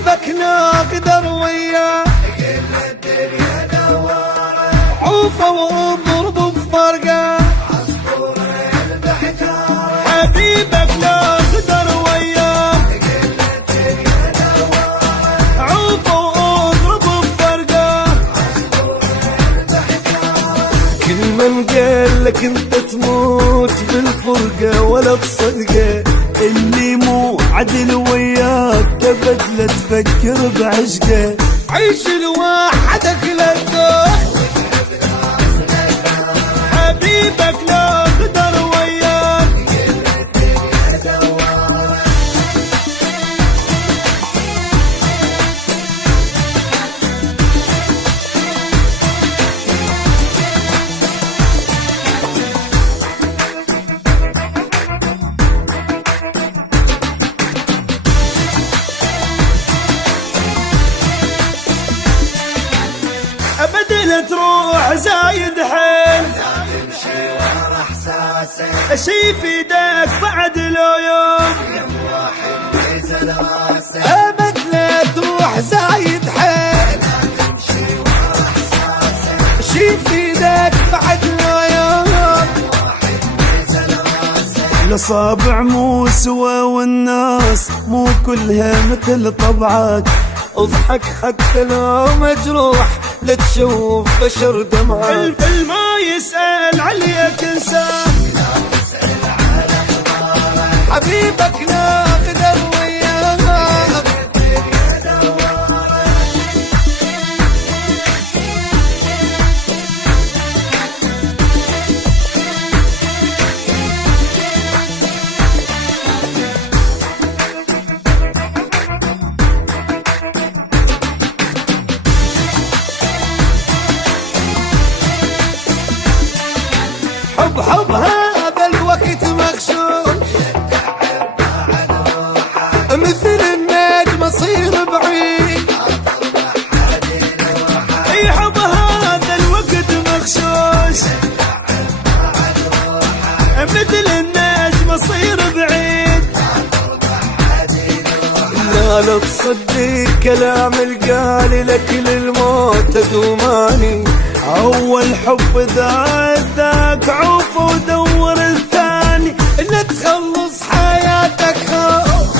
حبيبك ناقدر وياه كل الدنيا دواره، عوفه واضرب بفرقه عصفورين بحجاره، حبيبك ناقدر وياه كل الدنيا دواره، عوفه واضرب بفرقه عصفورين بحجاره. كل من قال لك انت تموت بالفرقه ولا تصدقه اللي مو عدل وياك ابد لا تفكر بعشقه عيش لوحدك لذة حبيبك لا قدر وياك كل الدنيا دواره، ابد لا تروح زايد حيل تمشي ورا احساسك، شي في ايدك بعد لو يوم يم واحد نزل راسك، ابد لا تروح زايد حيل تمشي ورا احساسك، شي في ايدك بعد لو يوم واحد نزل راسك. الاصابع مو سوا والناس مو كلها مثل طبعك اضحك حتى لو مجروح لا تشوف بشر دمعك الما يسأل عليك انسان حبيبك لا قدر وياك حب حب هذا الوقت مغشوم مثل النجم اصير بعيد اي حب هذا الوقت مغشوش مثل النجم اصير بعيد لا تصدق كلام القالي لك للموت دوماني اول حب ذاك عوف ودور الثاني لا تخلص حياتك خوف